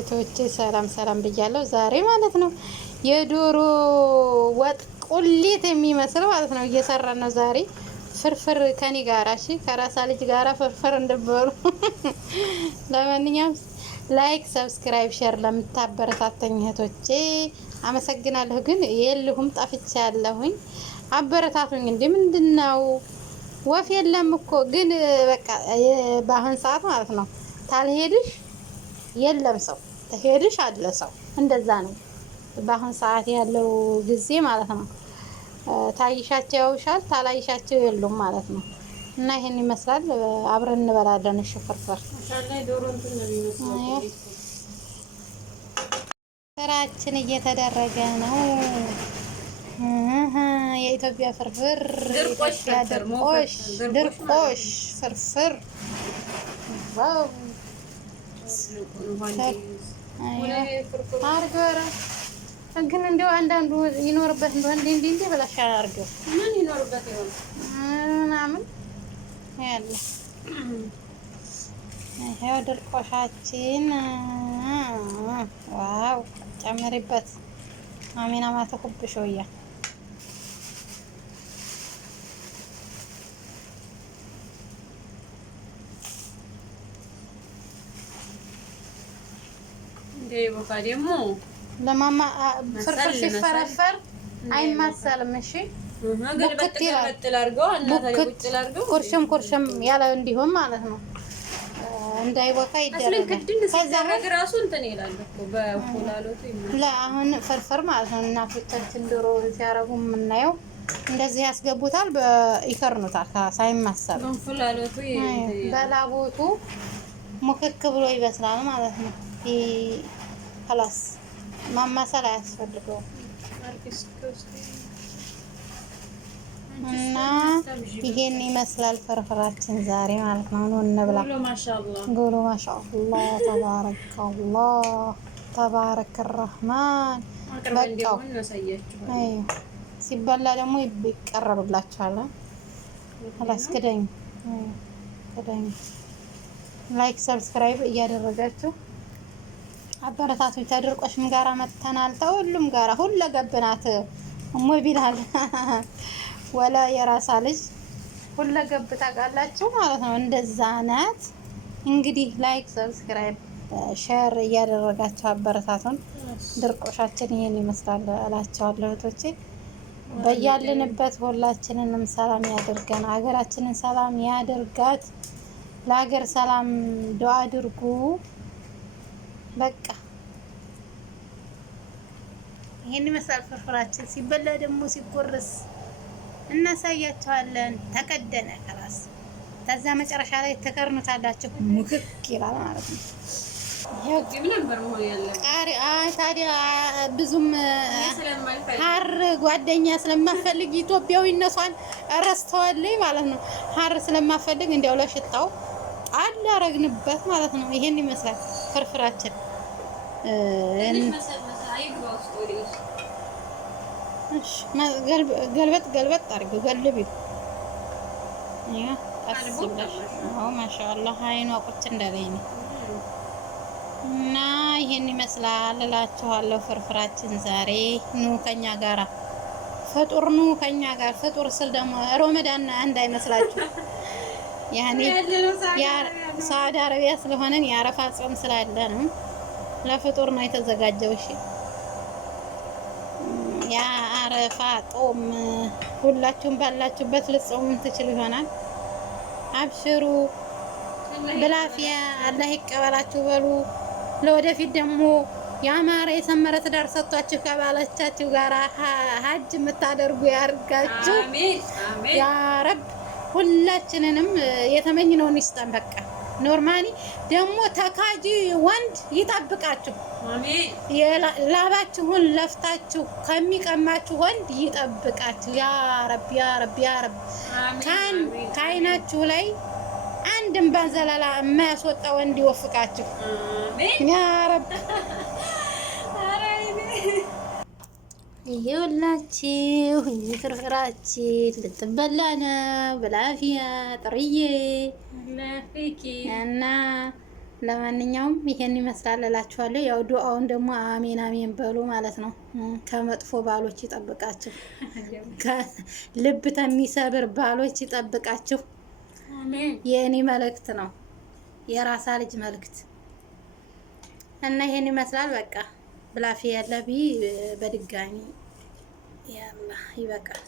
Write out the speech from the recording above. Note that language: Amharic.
እህቶቼ ሰላም ሰላም ብያለሁ። ዛሬ ማለት ነው የዶሮ ወጥ ቁሌት የሚመስል ማለት ነው እየሰራን ነው ዛሬ። ፍርፍር ከኔ ጋራ እሺ፣ ከራሳ ልጅ ጋራ ፍርፍር እንደበሉ። ለማንኛውም ላይክ፣ ሰብስክራይብ፣ ሼር ለምታበረታተኝ እህቶቼ አመሰግናለሁ። ግን የለሁም ጠፍቻለሁኝ። አበረታቱኝ። እንዴ ምንድነው? ወፍ የለም እኮ ግን በቃ በአሁን ሰዓት ማለት ነው ታልሄድሽ የለም ሰው፣ ተሄድሽ አለ ሰው። እንደዛ ነው በአሁን ሰዓት ያለው ጊዜ ማለት ነው። ታይሻቸው ያውሻል፣ ታላይሻቸው የሉም ማለት ነው። እና ይሄን ይመስላል። አብረን እንበላለን። እሺ ፍርፍር ስራችን እየተደረገ ነው። የኢትዮጵያ ፍርፍር፣ የኢትዮጵያ ድርቆሽ ፍርፍር። ዋው አርገራ ግን እንደው አንዳንዱ ይኖርበት እንደው እንዴ ብላሽ አርገው ምን ይኖርበት ይሆን ምናምን ያለ ይሄው ድርቆሻችን። ዋው ጨምሪበት አሚና ማተኩብሾያ በቃ ደግሞ ለማማ ፍርፍር ሲፈረፈር አይማሰልም። እሺ ኮርሸም ያለ እንዲሆን ማለት ነው። እንዳይወካ ይደረጋል። ከዛ ራሱ እንትን ይላል እኮ በፖላሎቱ አሁን ፍርፍር ማለት ነው። እናቶቻችን ድሮ ሲያረጉ የምናየው እንደዚህ ያስገቡታል፣ ይከርኑታል ሳይማሰል በፖላሎቱ በላቦቱ ሙክክ ብሎ ይበስላል ማለት ነው። خلاص ማማሰል አያስፈልገውም። እና ይሄን ይመስላል ፍርፍራችን ዛሬ ማለት ነው። ነው እንብላ። ጉሉ ማሻአላህ ተባረከላህ ተባረከ الرحمن። በቃው ሲበላ ደግሞ ይቀርብላችኋል። خلاص ክደኝ ላይክ ሰብስክራይብ እያደረጋችሁ አበረታቶች። ተድርቆሽም ጋራ መተናል፣ ተሁሉም ጋራ ሁሉ ገብናት እሞ ቢላል ወላ የራሳ ልጅ ሁሉ ገብ ታውቃላችሁ ማለት ነው። እንደዛ ናት እንግዲህ። ላይክ ሰብስክራይብ ሼር እያደረጋችሁ አበረታቱን። ድርቆሻችን ይሄን ይመስላል እላችኋለሁ እህቶቼ። በያልንበት ሁላችንንም ሰላም ያድርገን፣ ሀገራችንን ሰላም ያድርጋት። ለሀገር ሰላም ዱአ አድርጉ። በቃ ይሄን ይመስላል ፍርፍራችን። ሲበላ ደግሞ ሲቆርስ እናሳያቸዋለን። ተከደነ ከራስ ከዛ መጨረሻ ላይ ተከርኑታላችሁ ሙክክ ይላል ማለት ነው። ይሄው ግን ነበር ነው ያለው ቃሪ። አይ ታዲያ ብዙም ሀር ጓደኛ ስለማፈልግ ኢትዮጵያዊነቷን ረስተዋለኝ ማለት ነው። ሀር ስለማፈልግ እንዲያው ለሽታው ጣል አረግንበት ማለት ነው። ይሄን ይመስላል ፍርፍራችን። ገልበጥ አድርገው ገልቢው። ያ ቀስብለሽ አው ማሻአላህ አይኗ ቁጭ እንዳለኝ ነው። እና ይሄን ይመስላል እላችኋለሁ ፍርፍራችን ዛሬ። ኑ ከኛ ጋራ ፍጡር፣ ኑ ከኛ ጋር ፍጡር ስል ደግሞ ረመዳን እንዳይመስላችሁ። ያኔ ያ ሳውዲ አረቢያ ስለሆነን የአረፋ ጾም ስላለ ነው። ለፍጡር ነው የተዘጋጀው። እሺ ያ አረፋ ጾም ሁላችሁም ባላችሁበት ልጾሙ ትችሉ ይሆናል። አብሽሩ ብላፊያ አላህ ይቀበላችሁ በሉ። ለወደፊት ደግሞ ያማረ የሰመረ ትዳር ሰጥቷችሁ ከባሎቻችሁ ጋር ሀጅ የምታደርጉ ያርጋችሁ። አሜን ያ ረብ። ሁላችንንም የተመኝነውን ይስጠን። በቃ ኖርማሊ ደግሞ ተካጂ ወንድ ይጠብቃችሁ። አሜን። ላባችሁን ለፍታችሁ ከሚቀማችሁ ወንድ ይጠብቃችሁ። ያ ረብ ያ ረብ ያ ረብ። ከዓይናችሁ ላይ አንድም ባንዘላላ የማያስወጣ ወንድ ይወፍቃችሁ። አሜን ያ ረብ። ይኸውላችሁ ፍርፍራችን ልትበላ ነው። በላፊያ ጥርዬ እና ለማንኛውም ይሄን ይመስላል እላችኋለሁ። ያው ዱአውን ደግሞ አሜን አሜን በሉ ማለት ነው። ከመጥፎ ባሎች ይጠብቃችሁ፣ ልብ ከሚሰብር ባሎች ይጠብቃችሁ። የእኔ መልእክት ነው፣ የራሳ ልጅ መልእክት እና ይሄን ይመስላል። በቃ ብላፊ ያለቢ በድጋሚ ያላ ይበቃል።